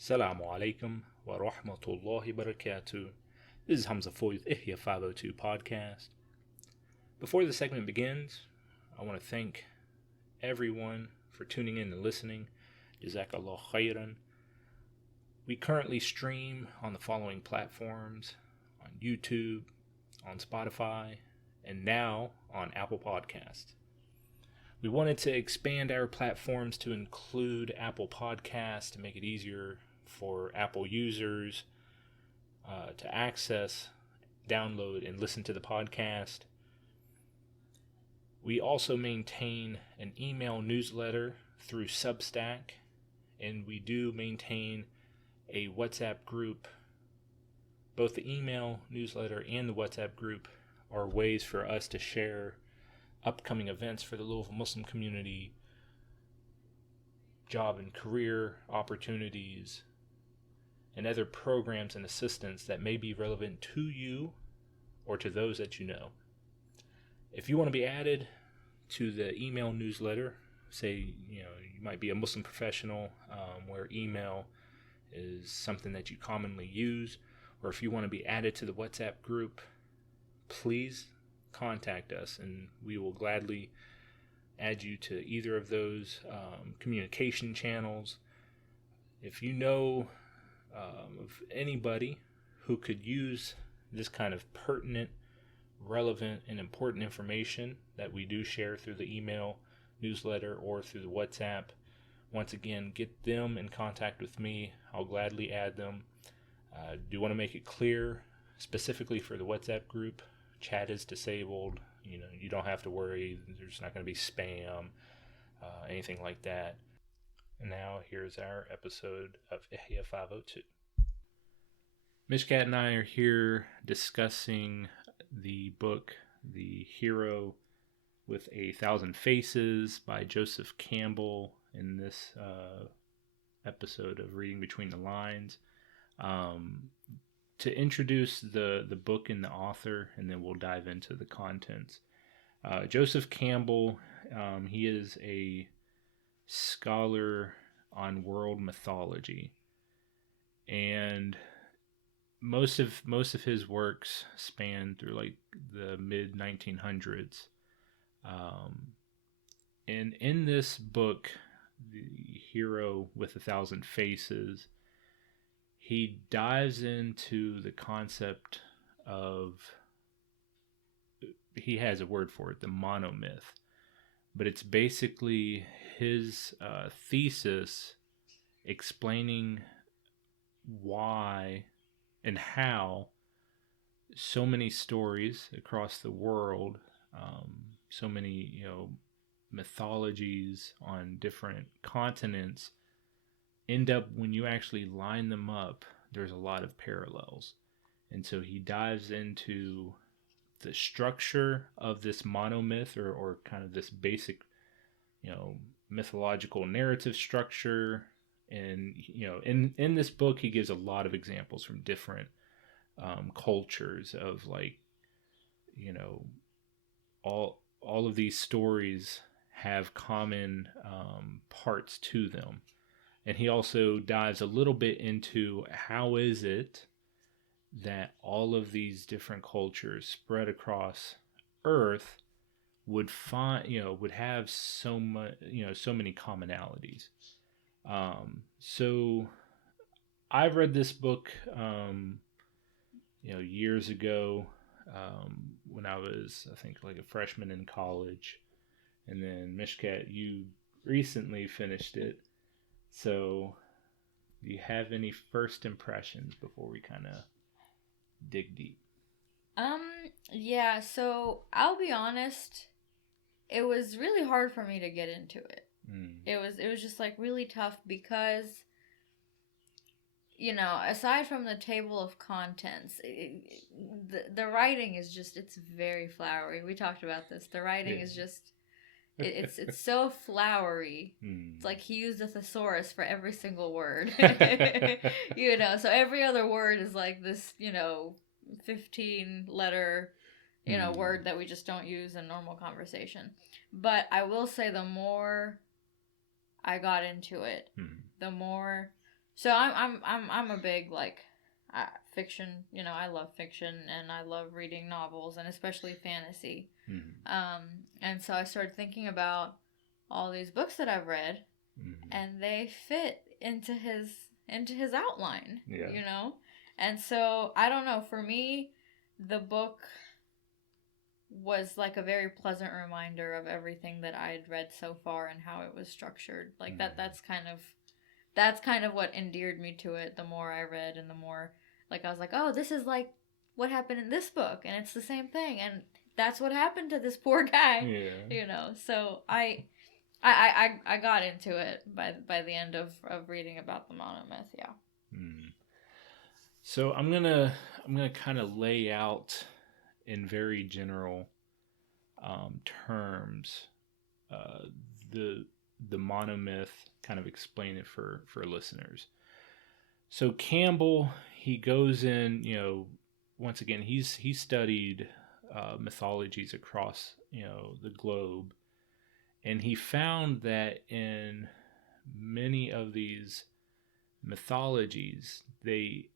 Assalamu alaikum wa rahmatullahi barakatuh. This is Hamza with Ihya 502 podcast. Before the segment begins, I want to thank everyone for tuning in and listening. Jazakallah khairan. We currently stream on the following platforms: on YouTube, on Spotify, and now on Apple Podcasts. We wanted to expand our platforms to include Apple Podcasts to make it easier for Apple users to access, download, and listen to the podcast. We also maintain an email newsletter through Substack, and we do maintain a WhatsApp group. Both the email newsletter and the WhatsApp group are ways for us to share upcoming events for the Louisville Muslim community, job and career opportunities, and other programs and assistance that may be relevant to you or to those that you know. If you want to be added to the email newsletter, say you might be a Muslim professional where email is something that you commonly use, or if you want to be added to the WhatsApp group, please contact us and we will gladly add you to either of those communication channels. If you know of anybody who could use this kind of pertinent, relevant, and important information that we do share through the email newsletter or through the WhatsApp, once again, get them in contact with me. I'll gladly add them. Do want to make it clear, specifically for the WhatsApp group, chat is disabled. You don't have to worry. There's not going to be spam, anything like that. And now here's our episode of Ihya 502. Mishkat and I are here discussing the book, The Hero with 1,000 Faces by Joseph Campbell in this episode of Reading Between the Lines. To introduce the book and the author, and then we'll dive into the contents. Joseph Campbell, he is a scholar on world mythology, and most of his works span through like the mid 1900s. And in this book, The Hero with 1,000 Faces, he dives into the concept of, he has a word for it, the monomyth. But it's basically his thesis explaining why and how so many stories across the world, so many mythologies on different continents, end up, when you actually line them up, there's a lot of parallels. And so he dives into the structure of this monomyth, or kind of this basic mythological narrative structure. And in this book he gives a lot of examples from different cultures of all of these stories have common parts to them. And he also dives a little bit into how is it that all of these different cultures spread across Earth would have so many commonalities. So I've read this book years ago, when I was, I think, like a freshman in college, and then Mishkat, you recently finished it. So do you have any first impressions before we kind of dig deep? Yeah, so I'll be honest, it was really hard for me to get into it. It was just like really tough because, aside from the table of contents, the writing is just, it's very flowery. We talked about this. The writing is just, it's so flowery. It's like he used a thesaurus for every single word. So every other word is like this, 15-letter, word that we just don't use in normal conversation. But I will say, the more I got into it, the more So I'm a big like fiction. You know, I love fiction and I love reading novels and especially fantasy. Mm-hmm. And so I started thinking about all these books that I've read, Mm-hmm. and they fit into his outline. Yeah. You know, and so I don't know. For me, the book was like a very pleasant reminder of everything that I had read so far and how it was structured. Like Mm-hmm. that's kind of what endeared me to it. The more I read and the more like I was like, "Oh, this is like what happened in this book and it's the same thing and that's what happened to this poor guy." Yeah. You know. So I got into it by the end of reading about the monomyth, yeah. Mm. So I'm gonna kind of lay out in very general terms uh, the monomyth, kind of explain it for listeners. So Campbell, he goes in, once again, he studied mythologies across, the globe, and he found that in many of these mythologies, they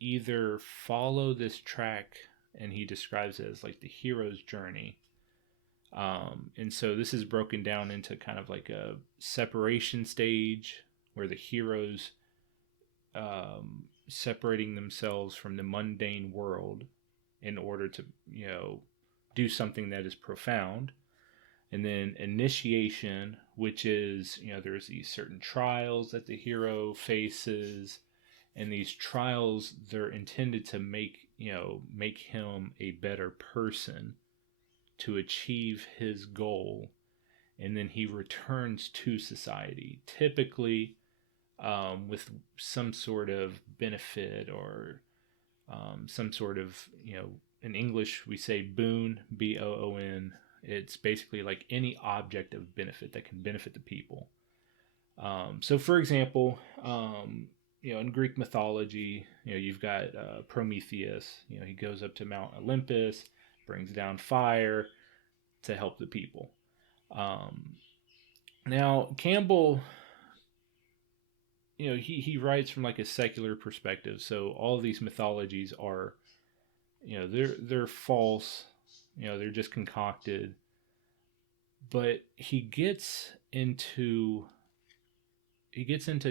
either follow this track, and he describes it as like the hero's journey. And so this is broken down into kind of like a separation stage where the heroes separating themselves from the mundane world in order to, do something that is profound. And then initiation, which is, there's these certain trials that the hero faces, and these trials, they're intended to make him a better person to achieve his goal, and then he returns to society, typically with some sort of benefit or some sort of, in English we say boon, boon. It's basically like any object of benefit that can benefit the people. So, for example, in Greek mythology, you've got Prometheus. He goes up to Mount Olympus, brings down fire to help the people. Now, Campbell, he writes from like a secular perspective. So all of these mythologies are, they're false. They're just concocted. But he gets into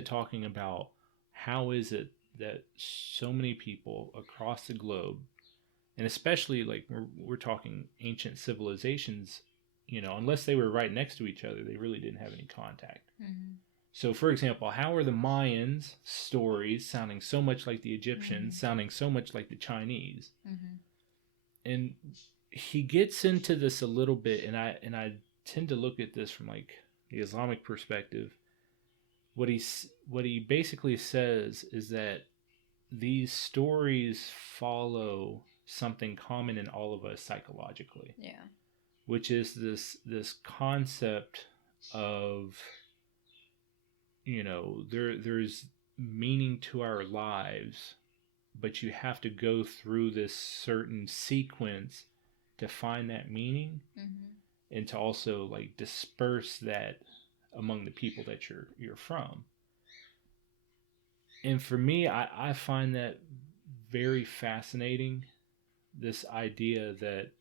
talking about how is it that so many people across the globe, and especially like we're talking ancient civilizations, unless they were right next to each other, they really didn't have any contact. Mm-hmm. So, for example, how are the Mayans' stories sounding so much like the Egyptians, sounding so much like the Chinese? Mm-hmm. And he gets into this a little bit, and I tend to look at this from like the Islamic perspective. What he basically says is that these stories follow something common in all of us psychologically. Yeah. Which is this concept of, there's meaning to our lives, but you have to go through this certain sequence to find that meaning, and to also like disperse that among the people that you're from. And for me, I find that very fascinating, this idea that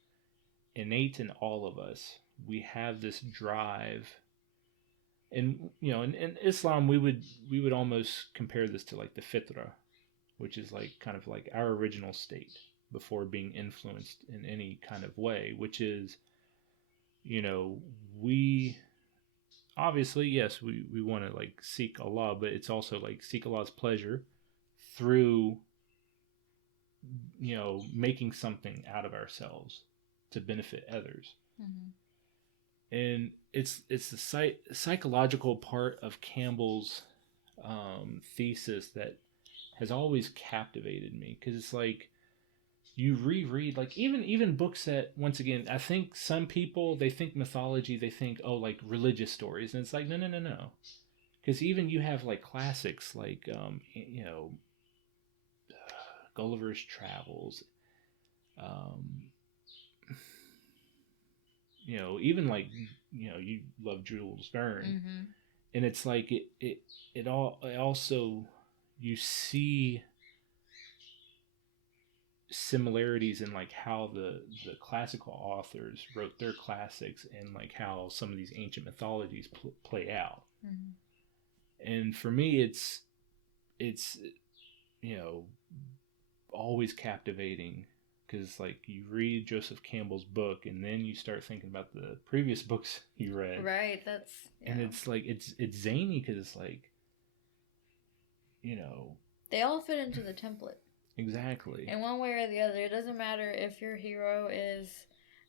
innate in all of us, we have this drive. And in Islam, we would almost compare this to like the fitrah, which is like kind of like our original state before being influenced in any kind of way, which is, we obviously, yes, we want to like seek Allah, but it's also like seek Allah's pleasure through, making something out of ourselves to benefit others. And it's the psychological part of Campbell's thesis that has always captivated me, because it's like you reread like even books that, once again, I think some people, they think mythology, they think, oh, like religious stories, and it's like no, because even you have like classics like Gulliver's Travels, even like you love Jules Verne, and it's like it also you see similarities in like how the classical authors wrote their classics and like how some of these ancient mythologies play out. And for me, it's you know, always captivating, because like you read Joseph Campbell's book and then you start thinking about the previous books you read, right? That's and it's like it's zany, because it's like, you know, they all fit into the template exactly in one way or the other. It doesn't matter if your hero is,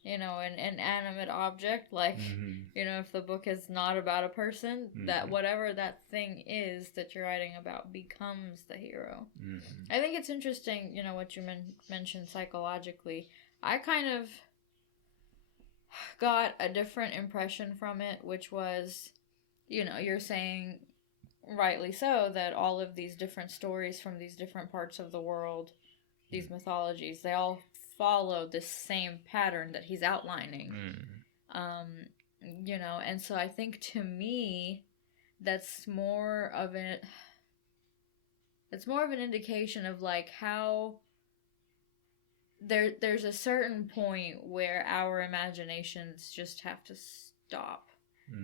you know, an inanimate object, like, you know, if the book is not about a person, that whatever that thing is that you're writing about becomes the hero. I think it's interesting, you know, what you mentioned psychologically. I kind of got a different impression from it, which was, you know, you're saying, rightly so, that all of these different stories from these different parts of the world, these mythologies, they all follow this same pattern that he's outlining. You know, and so I think to me that's more of an indication of like how there's a certain point where our imaginations just have to stop.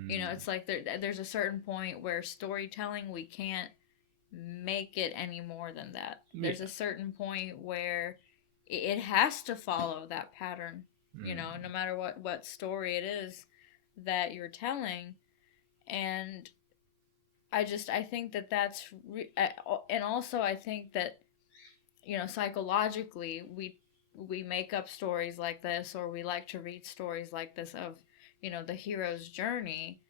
You know, it's like there's a certain point where storytelling, we can't make it any more than that. There's a certain point where it has to follow that pattern, you know, no matter what story it is that you're telling. And I think that that's and also I think that, you know, psychologically we make up stories like this, or we like to read stories like this of, you know, the hero's journey,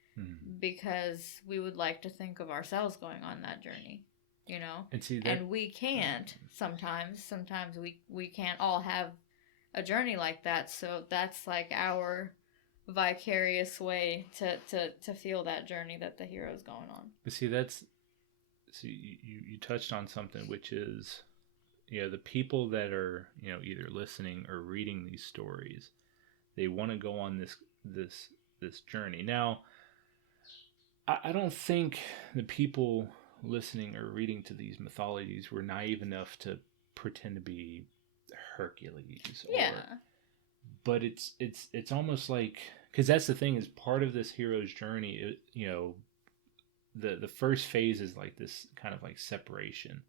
because we would like to think of ourselves going on that journey, you know, and we can't sometimes we can't all have a journey like that. So that's like our vicarious way to feel that journey that the hero's going on. But you touched on something, which is, you know, the people that are, you know, either listening or reading these stories, they want to go on this journey. Now, I don't think the people listening or reading to these mythologies were naive enough to pretend to be Hercules. But it's almost like, because that's the thing, is part of this hero's journey, you know, the first phase is like this kind of like separation,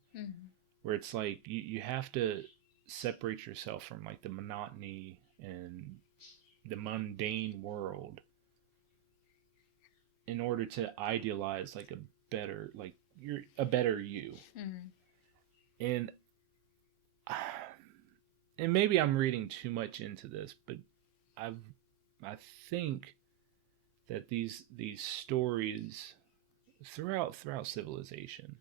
where it's like you have to separate yourself from like the monotony and the mundane world in order to idealize like a better you. And maybe I'm reading too much into this, but I think that these stories throughout civilization,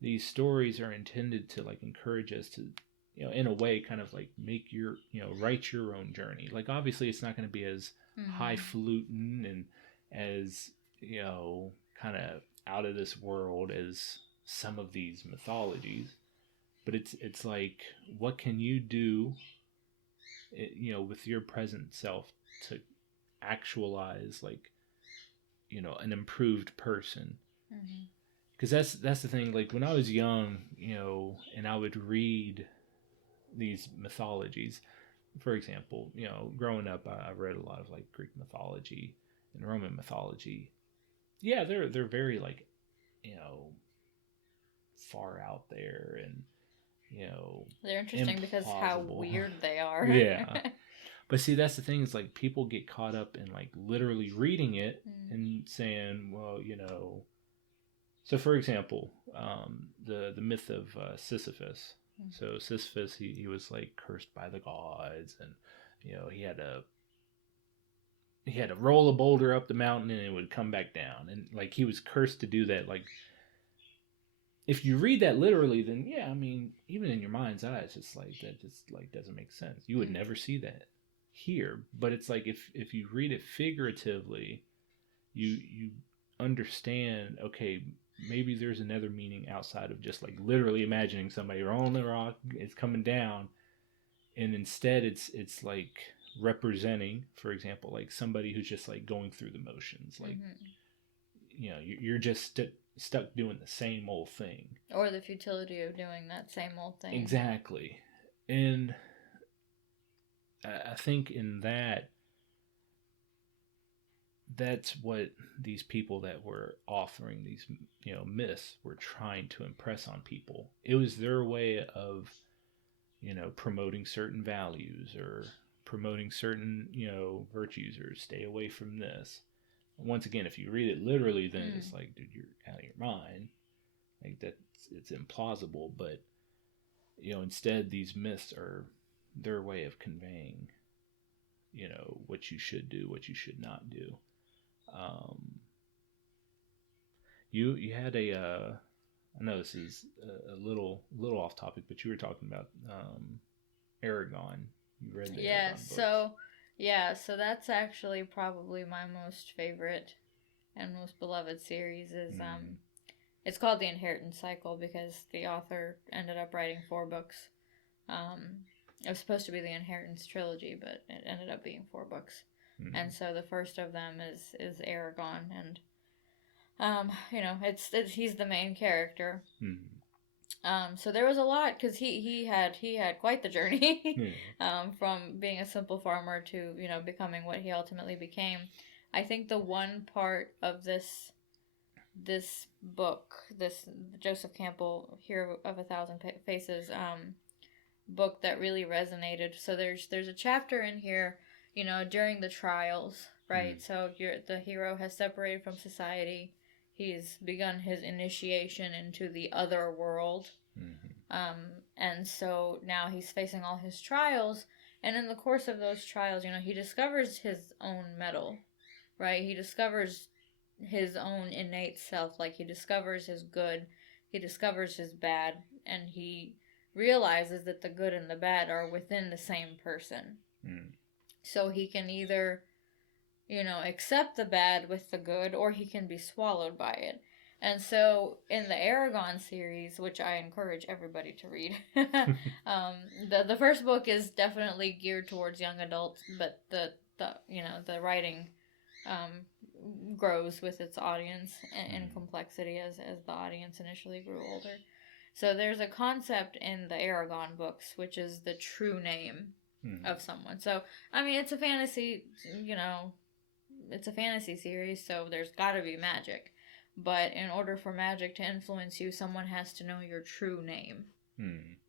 these stories are intended to like encourage us to, you know, in a way, kind of like make your, you know, write your own journey. Like obviously it's not going to be as highfalutin and as, you know, kind of out of this world as some of these mythologies, but it's like, what can you do, you know, with your present self to actualize, like, you know, an improved person. Because that's the thing, like when I was young, you know, and I would read these mythologies, for example, you know, growing up, I read a lot of like Greek mythology and Roman mythology. Yeah, they're very like, you know, far out there, and, you know, they're interesting because how weird they are. Yeah. But see, that's the thing, is like people get caught up in like literally reading it and saying, well, you know, so for example, the myth of Sisyphus. So Sisyphus, he was like cursed by the gods, and, you know, he had to roll a boulder up the mountain and it would come back down, and like he was cursed to do that. Like if you read that literally, then yeah, I mean, even in your mind's eye, it's just like that just like doesn't make sense. You would never see that here. But it's like if you read it figuratively, you understand, okay, maybe there's another meaning outside of just like literally imagining somebody rolling the rock, it's coming down, and instead it's like representing, for example, like somebody who's just like going through the motions, like you know, you're just stuck doing the same old thing. Or the futility of doing that same old thing. Exactly. And I think in that's what these people that were authoring these, myths were trying to impress on people. It was their way of, promoting certain values or promoting certain, virtues, or stay away from this. Once again, if you read it literally, then it's like, dude, you're out of your mind. Like, it's implausible. But, instead these myths are their way of conveying, what you should do, what you should not do. You had I know this is a little off topic, but you were talking about Aragon. You read the Aragon books. So that's actually probably my most favorite and most beloved series. Is it's called The Inheritance Cycle because the author ended up writing 4 books. It was supposed to be the Inheritance trilogy, but it ended up being 4 books. And so the first of them is Aragon, and he's the main character. So there was a lot because he had quite the journey from being a simple farmer to becoming what he ultimately became. I think the one part of this book, this Joseph Campbell Hero of a Thousand Faces book that really resonated. So there's a chapter in here, during the trials, right? So the hero has separated from society. He's begun his initiation into the other world. And so now he's facing all his trials. And in the course of those trials, he discovers his own mettle, right? He discovers his own innate self. Like, he discovers his good, he discovers his bad, and he realizes that the good and the bad are within the same person. So he can either, accept the bad with the good, or he can be swallowed by it. And so in the Aragon series, which I encourage everybody to read, the first book is definitely geared towards young adults, but the writing grows with its audience and complexity as the audience initially grew older. So there's a concept in the Aragon books, which is the true name of someone. So, I mean, it's a fantasy, it's a fantasy series, so there's gotta be magic. But in order for magic to influence you, someone has to know your true name.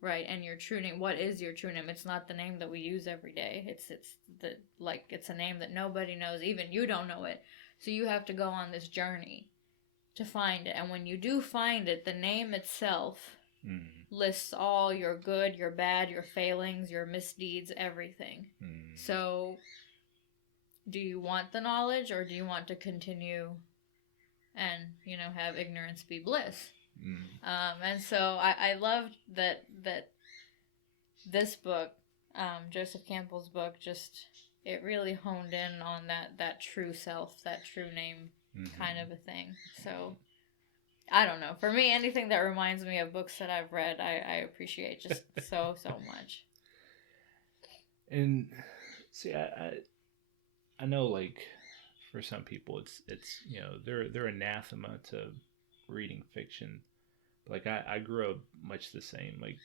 Right? And your true name, what is your true name? It's not the name that we use every day. It's a name that nobody knows, even you don't know it. So you have to go on this journey to find it. And when you do find it, the name itself lists all your good, your bad, your failings, your misdeeds, everything. So do you want the knowledge, or do you want to continue and, have ignorance be bliss? And so I loved that this book, Joseph Campbell's book, it really honed in on that true self, that true name kind of a thing. So I don't know. For me, anything that reminds me of books that I've read, I appreciate just so much. And see, I know, like, for some people it's they're anathema to reading fiction. Like, I grew up much the same. Like,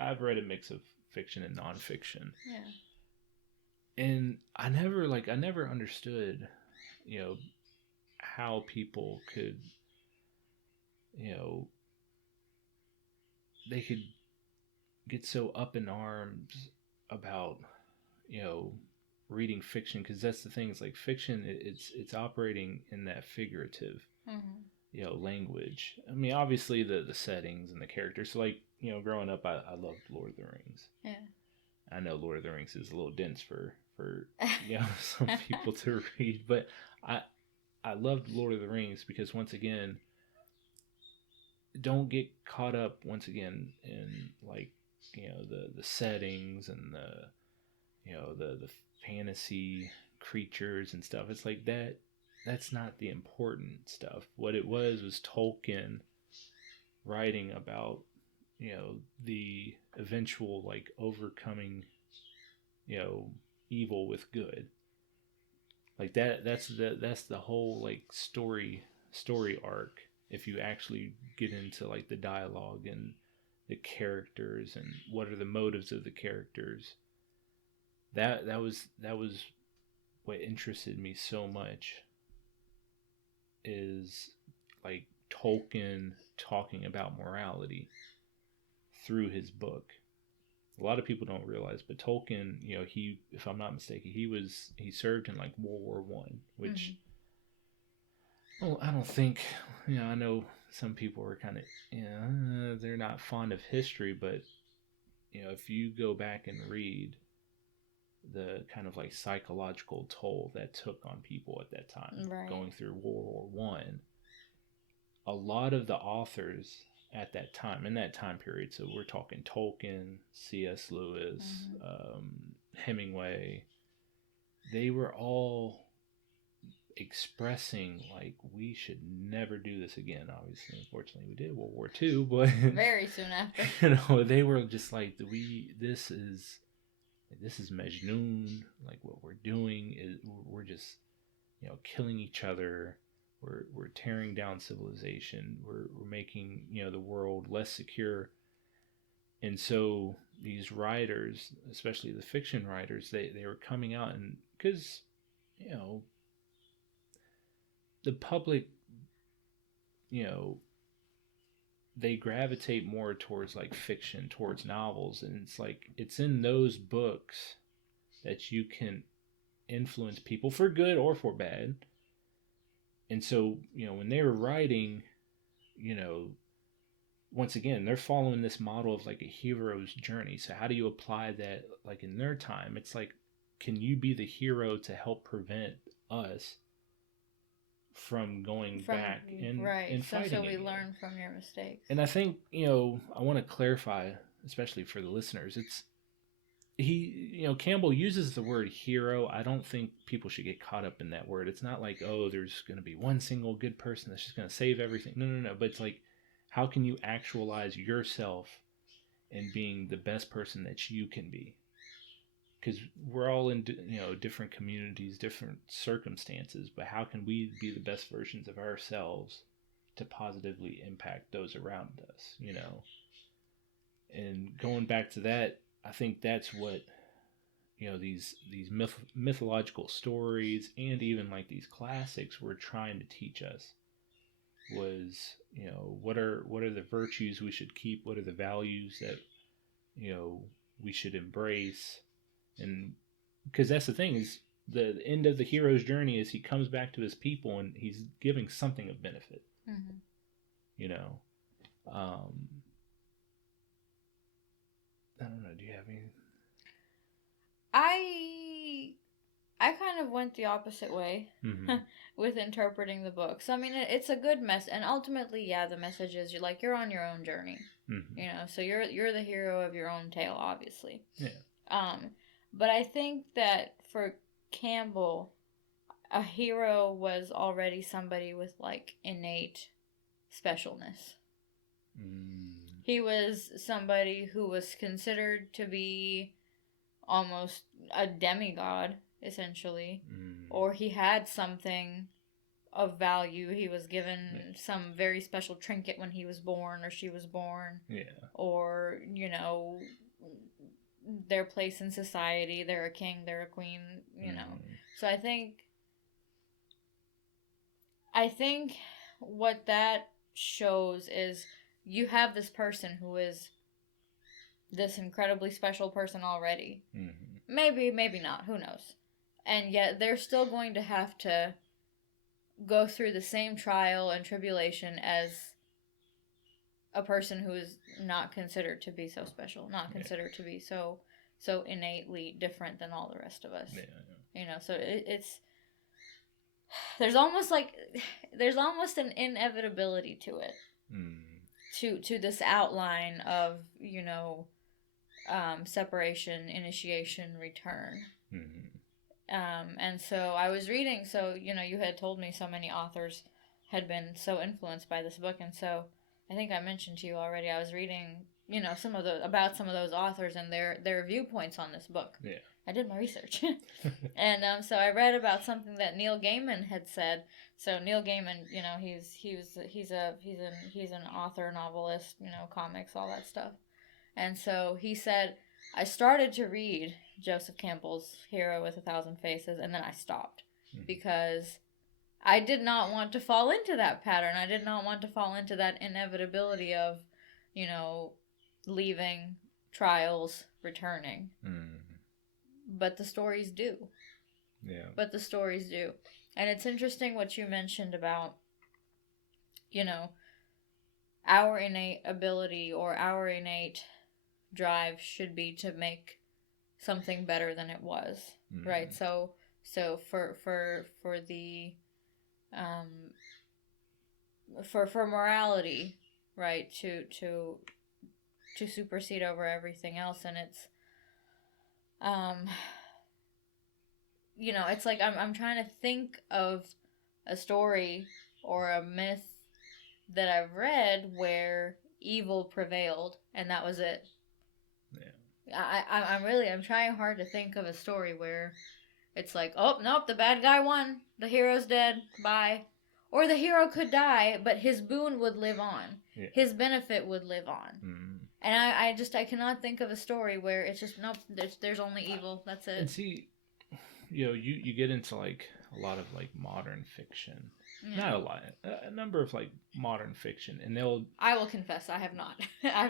I've read a mix of fiction and nonfiction. Yeah. And I never understood, how people could, they could get so up in arms about, reading fiction, because that's the thing. It's like fiction, it's operating in that figurative, language. I mean, obviously the settings and the characters. So, like, growing up, I loved Lord of the Rings. Yeah. I know Lord of the Rings is a little dense for some people to read, but I loved Lord of the Rings because, once again, don't get caught up once again in, like, the settings and the fantasy creatures and stuff. It's like that's not the important stuff. What it was Tolkien writing about, the eventual, like, overcoming, evil with good. Like, that's the whole, like, story arc if you actually get into like the dialogue and the characters and what are the motives of the characters, that was what interested me so much, is like Tolkien talking about morality through his book. A lot of people don't realize, but Tolkien, he, if I'm not mistaken, he served in like World War One, which well, I don't think, I know some people are kind of, they're not fond of history, but if you go back and read the kind of like psychological toll that took on people at that time, right, going through World War One, a lot of the authors at that time, in that time period, so we're talking Tolkien, C.S. Lewis, Hemingway, they were all expressing like, we should never do this again. Obviously, unfortunately, we did World War II, but very soon after, they were just like, this is Majnun. Like, what we're doing is we're just killing each other. We're tearing down civilization. We're making the world less secure. And so these writers, especially the fiction writers, they were coming out, and because the public, they gravitate more towards like fiction, towards novels, and it's like it's in those books that you can influence people for good or for bad. And so, when they were writing, once again, they're following this model of like a hero's journey. So how do you apply that like in their time? It's like, can you be the hero to help prevent us from going back and fighting so we again? learn from your mistakes. And I think, I want to clarify, especially for the listeners, it's Campbell uses the word hero. I don't think people should get caught up in that word. It's not like, oh, there's going to be one single good person that's just going to save everything. No. But it's like, how can you actualize yourself in being the best person that you can be? Because we're all in, different communities, different circumstances, but how can we be the best versions of ourselves to positively impact those around us, And going back to that, I think that's what, these mythological stories and even like these classics were trying to teach us, was, what are the virtues we should keep? What are the values that, we should embrace? And because that's the thing, is the end of the hero's journey is he comes back to his people and he's giving something of benefit. I don't know. Do you have any? I kind of went the opposite way with interpreting the book. So I mean, it's a good mess, and ultimately, the message is you're on your own journey. So you're the hero of your own tale, obviously. Yeah. But I think that for Campbell, a hero was already somebody with like innate specialness. He was somebody who was considered to be almost a demigod, essentially. Or he had something of value. He was given some very special trinket when he was born or she was born. Yeah. Or, their place in society. They're a king, they're a queen, So I think what that shows is you have this person who is this incredibly special person already. Maybe not, who knows. And yet they're still going to have to go through the same trial and tribulation as a person who is not considered to be so special, not considered to be so innately different than all the rest of us. So it's there's almost an inevitability to it. To this outline of separation, initiation, return. And so I was reading, you had told me so many authors had been so influenced by this book, and so I think I mentioned to you already, I was reading, about some of those authors and their viewpoints on this book. Yeah. I did my research. And so I read about something that Neil Gaiman had said. So Neil Gaiman, you know, he's an author, novelist, you know, comics, all that stuff. And so he said, I started to read Joseph Campbell's Hero with a Thousand Faces, and then I stopped because I did not want to fall into that pattern. I did not want to fall into that inevitability of, you know, leaving, trials, returning. But the stories do. Yeah. But the stories do. And it's interesting what you mentioned about, you know, our innate ability or our innate drive should be to make something better than it was, right? So for the for morality, right, to supersede over everything else. And it's you know, it's like I'm trying to think of a story or a myth that I've read where evil prevailed and that was it. Yeah. I'm trying hard to think of a story where it's like, oh nope, the bad guy won, the hero's dead, bye. Or the hero could die, but his boon would live on. Yeah. His benefit would live on. And I cannot think of a story where it's just, nope, there's only evil, that's it. And see, you know, you get into like a lot of like modern fiction. Not a lot, a number of like modern fiction, and I will confess, I have not. I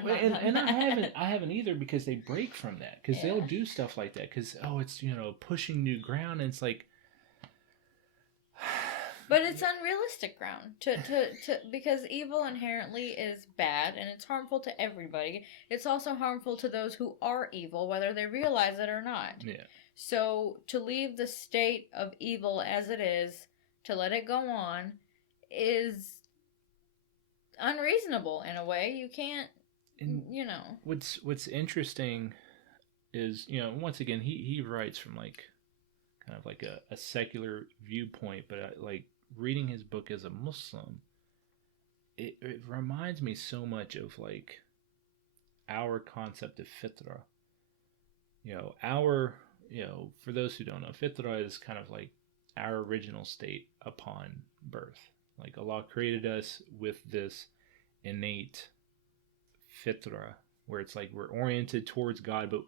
haven't either, because they break from that, because they'll do stuff like that, because it's, you know, pushing new ground, and it's like. But it's unrealistic ground because evil inherently is bad and it's harmful to everybody. It's also harmful to those who are evil, whether they realize it or not. Yeah. So to leave the state of evil as it is, to let it go on, is unreasonable in a way. You can't, you know. What's interesting is, you know, once again, he writes from like kind of like a secular viewpoint, but like reading his book as a Muslim, it reminds me so much of like our concept of fitrah. You know, for those who don't know, fitrah is kind of like our original state upon birth. Like Allah created us with this innate fitrah, where it's like we're oriented towards God, but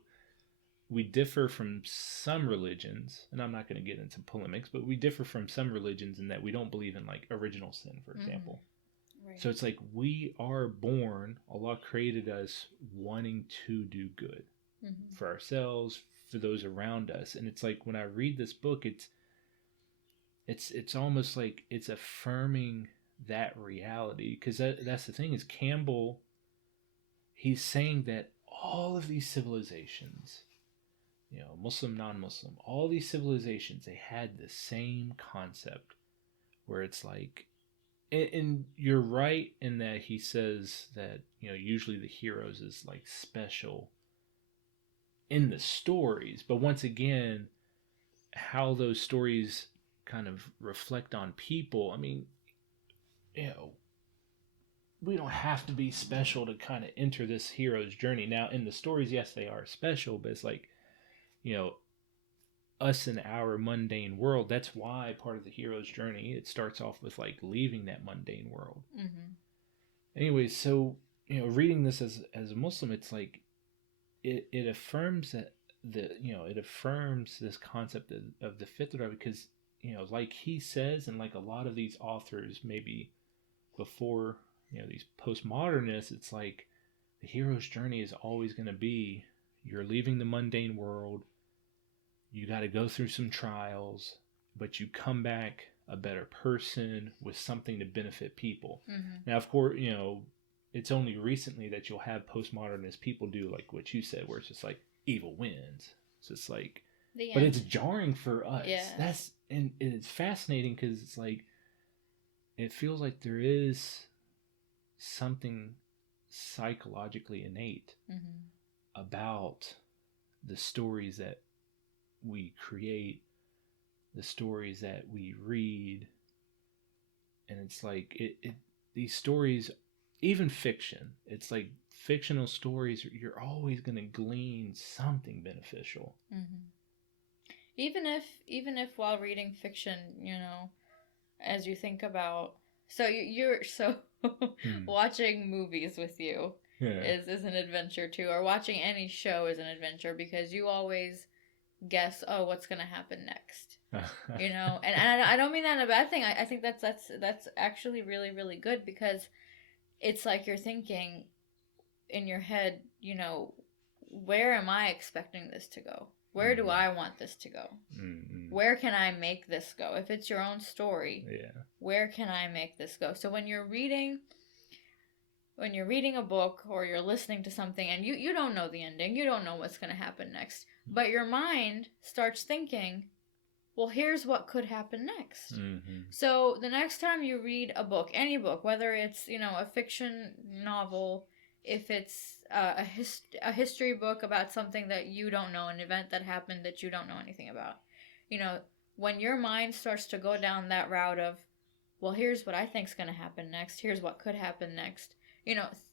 we differ from some religions, and I'm not going to get into polemics, but we differ from some religions in that we don't believe in like original sin, for example. Right. So it's like we are born, Allah created us wanting to do good for ourselves, for those around us. And it's like when I read this book, it's almost like it's affirming that reality, because that's the thing is Campbell, he's saying that all of these civilizations, you know, Muslim, non-Muslim, all these civilizations, they had the same concept where it's like, and you're right in that he says that, you know, usually the heroes is like special in the stories, but once again, how those stories kind of reflect on people. I mean, you know, we don't have to be special to kind of enter this hero's journey. Now, in the stories, yes, they are special, but it's like, you know, us in our mundane world, that's why part of the hero's journey, it starts off with like leaving that mundane world. Anyway, so, you know, reading this as a Muslim, it's like it affirms that it affirms this concept of the fitrah, because, you know, like he says, and like a lot of these authors maybe before, you know, these postmodernists, it's like the hero's journey is always going to be, you're leaving the mundane world, you got to go through some trials, but you come back a better person with something to benefit people. Now, of course, you know, it's only recently that you'll have postmodernist people do like what you said, where it's just like evil wins. It's just like, but it's jarring for us. Yeah. And it's fascinating because it's like, it feels like there is something psychologically innate about the stories that we create, the stories that we read. And it's like these stories, even fiction, it's like fictional stories, you're always going to glean something beneficial. Even if while reading fiction, as you think about, so you're watching movies with you is an adventure too, or watching any show is an adventure, because you always guess, oh, what's gonna happen next. And I don't mean that in a bad thing. I think that's actually really, really good, because it's like you're thinking in your head, where am I expecting this to go? Where do I want this to go? Mm-hmm. Where can I make this go? If it's your own story, where can I make this go? So when you're reading a book, or you're listening to something, and you don't know the ending, you don't know what's going to happen next, but your mind starts thinking, well, here's what could happen next. Mm-hmm. So the next time you read a book, any book, whether it's, a fiction novel, if it's a history book about something that you don't know, an event that happened that you don't know anything about, when your mind starts to go down that route of, well, here's what I think's going to happen next, here's what could happen next,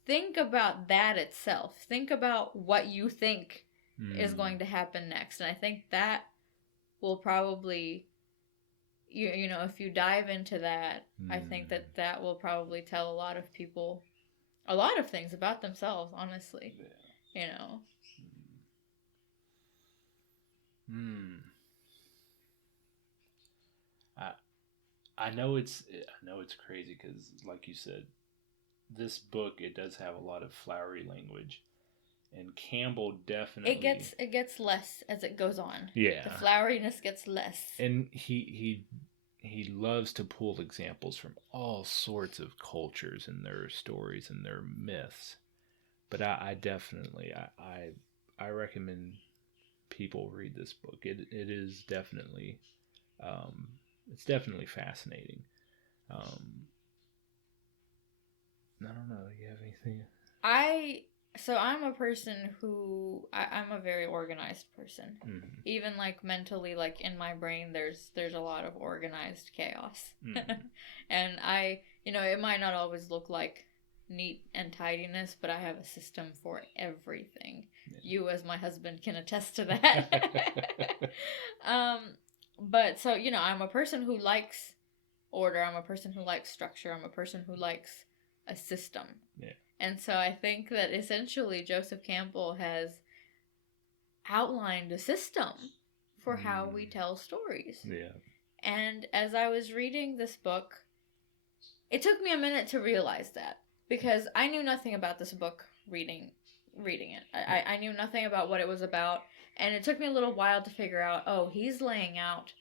think about that itself. Think about what you think is going to happen next. And I think that will probably, if you dive into that, I think that will probably tell a lot of people a lot of things about themselves, honestly. I know it's crazy, because like you said, this book, it does have a lot of flowery language, and Campbell definitely it gets less as it goes on. Yeah, the floweriness gets less, and he loves to pull examples from all sorts of cultures and their stories and their myths. But I definitely I recommend people read this book. It is definitely it's definitely fascinating. I don't know. You have anything? I'm a person who I'm a very organized person. Mm-hmm. Even like mentally, like in my brain, there's a lot of organized chaos. Mm-hmm. And it might not always look like neat and tidiness, but I have a system for everything. Yeah. You, as my husband, can attest to that. But so, I'm a person who likes order. I'm a person who likes structure. I'm a person who likes a system. Yeah. And so I think that essentially Joseph Campbell has outlined a system for how we tell stories. Yeah. And as I was reading this book, it took me a minute to realize that, because I knew nothing about this book reading it. I knew nothing about what it was about, and it took me a little while to figure out, oh, he's laying out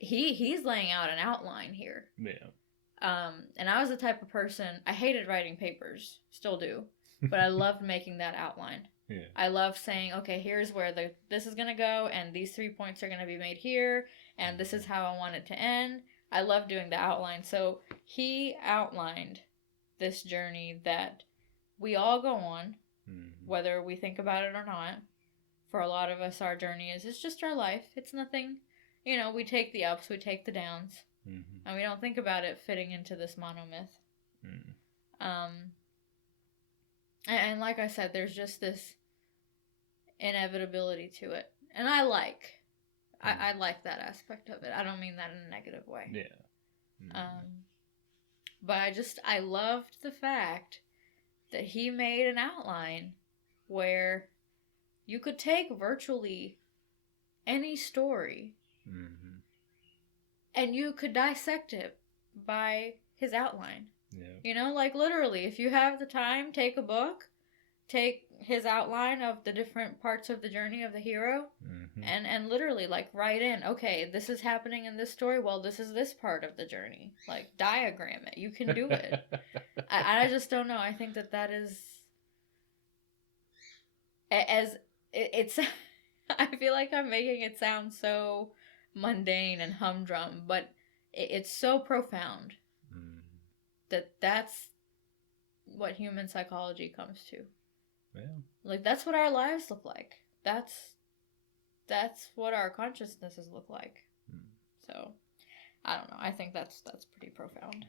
an outline here. Yeah. And I was the type of person, I hated writing papers, still do, but I loved making that outline. Yeah. I loved saying, okay, here's where this is going to go, and these 3 points are going to be made here, and this is how I want it to end. I love doing the outline. So he outlined this journey that we all go on, whether we think about it or not. For a lot of us, our journey it's just our life. It's nothing, we take the ups, we take the downs. Mm-hmm. And we don't think about it fitting into this monomyth. Mm. And like I said, there's just this inevitability to it. And I like that aspect of it. I don't mean that in a negative way. Yeah. Mm. But I loved the fact that he made an outline where you could take virtually any story, and you could dissect it by his outline. Yeah. Like literally, if you have the time, take a book, take his outline of the different parts of the journey of the hero, and literally like write in, okay, this is happening in this story, well, this is this part of the journey. Like diagram it. You can do it. I just don't know. I think that is, as it's I feel like I'm making it sound so mundane and humdrum, but it's so profound that's what human psychology comes to. Yeah. Like that's what our lives look like. That's what our consciousnesses look like. So I don't know. I think that's pretty profound.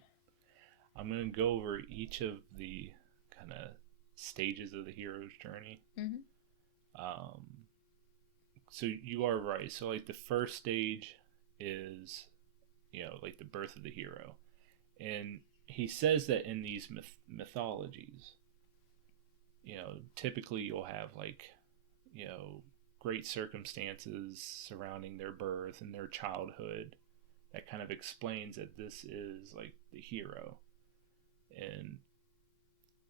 I'm gonna go over each of the kind of stages of the hero's journey. so you are right. So like the first stage is, like the birth of the hero. And he says that in these mythologies, typically you'll have like, great circumstances surrounding their birth and their childhood that kind of explains that this is like the hero. And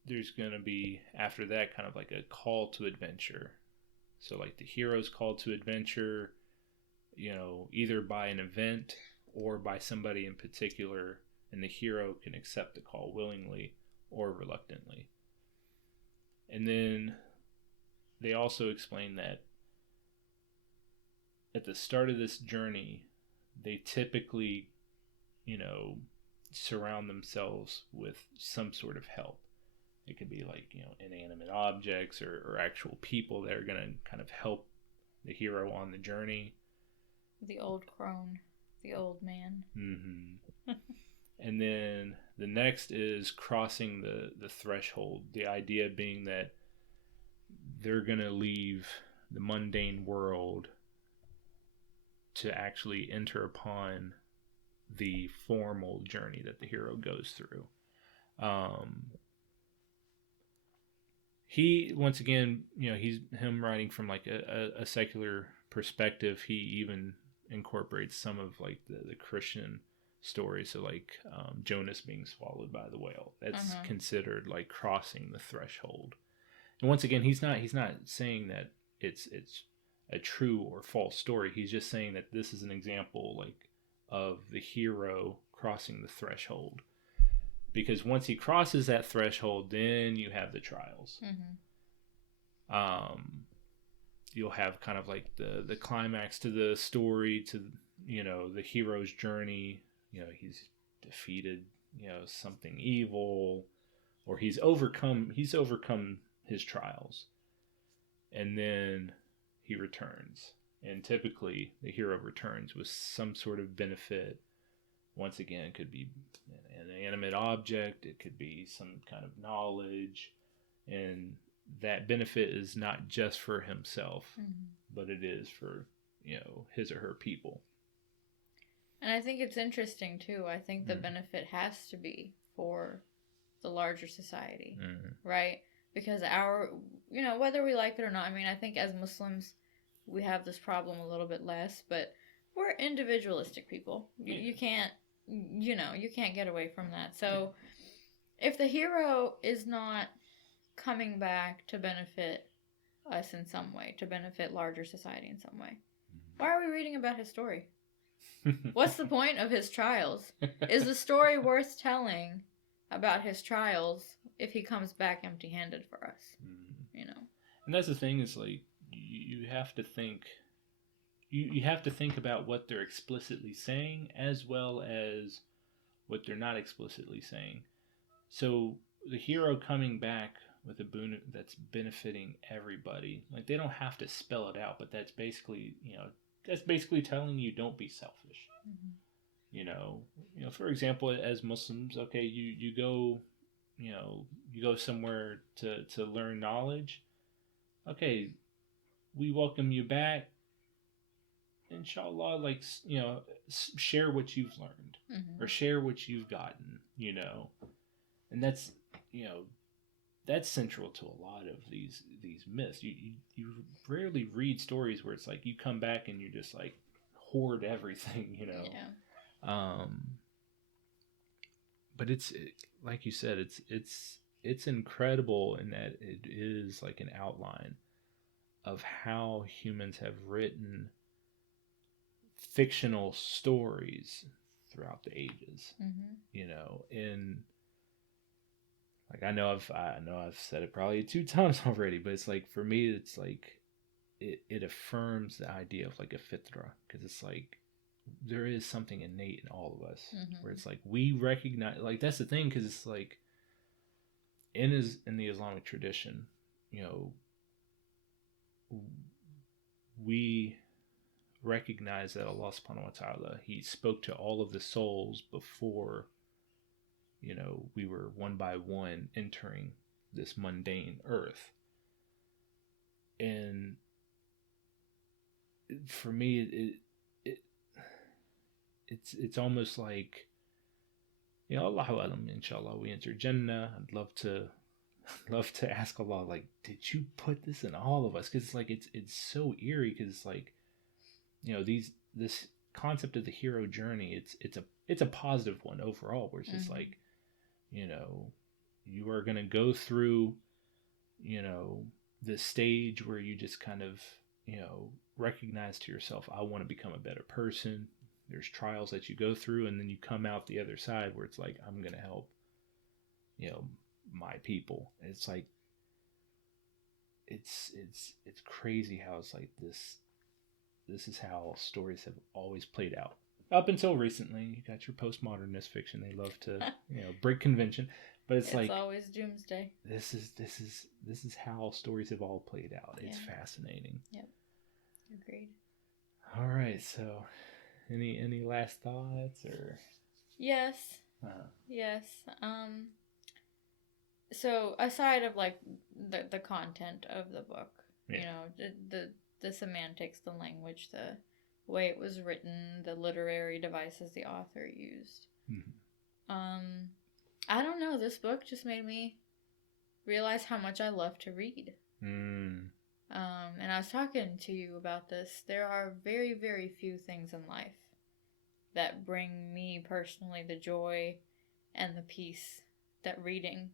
there's going to be, after that, kind of like a call to adventure. So like the hero's call to adventure, either by an event or by somebody in particular, and the hero can accept the call willingly or reluctantly. And then they also explain that at the start of this journey, they typically, surround themselves with some sort of help. It could be like, inanimate objects or actual people that are going to kind of help the hero on the journey. The old crone, the old man. Mm-hmm. And then the next is crossing the threshold. The idea being that they're going to leave the mundane world to actually enter upon the formal journey that the hero goes through. He, once again, he's him writing from like a secular perspective. He even incorporates some of like the Christian stories. So like Jonas being swallowed by the whale. That's considered like crossing the threshold. And once again, he's not saying that it's a true or false story. He's just saying that this is an example like of the hero crossing the threshold. Because once he crosses that threshold, then you have the trials. You'll have kind of like the climax to the story, to the hero's journey. He's defeated something evil, or he's overcome his trials, and then he returns. And typically the hero returns with some sort of benefit. Once again, it could be an inanimate object, it could be some kind of knowledge, and that benefit is not just for himself, but it is for, his or her people. And I think it's interesting too. I think the benefit has to be for the larger society, right? Because whether we like it or not, I mean, I think as Muslims, we have this problem a little bit less, but we're individualistic people. You can't, you can't get away from that. So if the hero is not coming back to benefit us in some way, to benefit larger society in some way, why are we reading about his story? What's the point of his trials? Is the story worth telling about his trials if he comes back empty-handed for us? And that's the thing, is like you have to think. You have to think about what they're explicitly saying as well as what they're not explicitly saying. So the hero coming back with a boon that's benefiting everybody, like they don't have to spell it out, but that's basically, telling you don't be selfish. For example, as Muslims, okay, you go, you go somewhere to learn knowledge. Okay, we welcome you back. Inshallah, like, share what you've learned or share what you've gotten, and that's, that's central to a lot of these myths. You rarely read stories where it's like you come back and you just like hoard everything, but it's like you said, it's incredible in that it is like an outline of how humans have written fictional stories throughout the ages, and like I know I've said it probably 2 times already, but it's like, for me, it's like it affirms the idea of like a fitrah, because it's like there is something innate in all of us, where it's like we recognize, like that's the thing, because it's like in the Islamic tradition, we recognize that Allah subhanahu wa ta'ala, he spoke to all of the souls before, we were one by one entering this mundane earth. And for me, it's almost like, Allahu alam, inshallah, we enter Jannah. I'd love to ask Allah, like, did you put this in all of us? Because it's like it's so eerie. Because it's like, this concept of the hero journey. It's a positive one overall. Where it's just like, you are gonna go through, this stage where you just kind of, recognize to yourself, I want to become a better person. There's trials that you go through, and then you come out the other side where it's like, I'm going to help, my people. It's like, it's crazy how it's like this is how stories have always played out. Up until recently, you got your postmodernist fiction. They love to, break convention, but it's like always doomsday. This is how stories have all played out. It's fascinating. Yep. Agreed. All right, so any last thoughts or? Yes. Yes. So aside of like the content of the book, the semantics, the language, the way it was written, the literary devices the author used. I don't know. This book just made me realize how much I love to read. And I was talking to you about this. There are very, very few things in life that bring me personally the joy and the peace that reading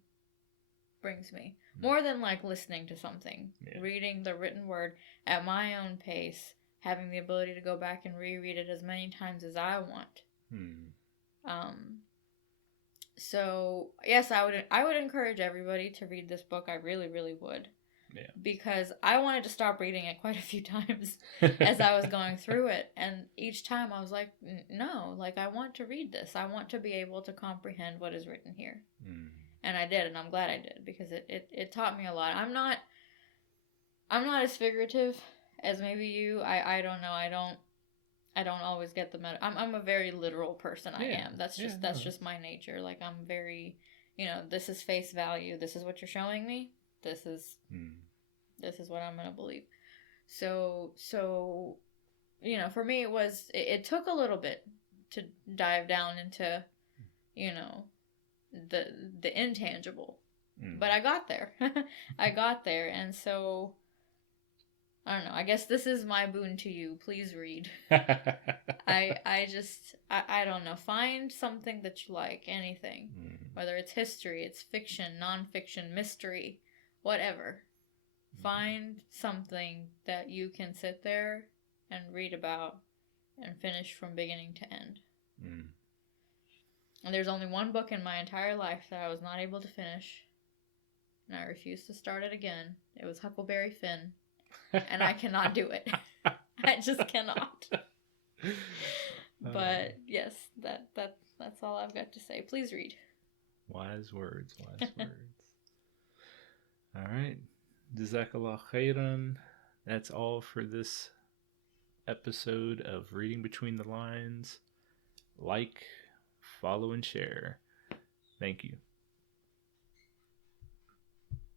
brings me. More than like listening to something. Yeah. Reading the written word at my own pace, having the ability to go back and reread it as many times as I want. So yes, I would encourage everybody to read this book. I really, really would. Yeah. Because I wanted to stop reading it quite a few times as I was going through it. And each time I was like, no, like I want to read this. I want to be able to comprehend what is written here. And I did, and I'm glad I did, because it taught me a lot. I'm not as figurative as maybe you. I don't know. I don't always get the meta. I'm a very literal person. I am. That's just my nature. Like I'm very, this is face value. This is what you're showing me. This is what I'm going to believe. So, for me, it took a little bit to dive down into, the intangible, but I got there. And so, I don't know. I guess this is my boon to you. Please read. I don't know. Find something that you like, anything, whether it's history, it's fiction, nonfiction, mystery, whatever. Find something that you can sit there and read about and finish from beginning to end. And there's only one book in my entire life that I was not able to finish, and I refused to start it again. It was Huckleberry Finn, and I cannot do it. I just cannot. But yes, that's all I've got to say. Please read. Wise words. All right. Jazakallah khairan. That's all for this episode of Reading Between the Lines. Like, follow, and share. Thank you.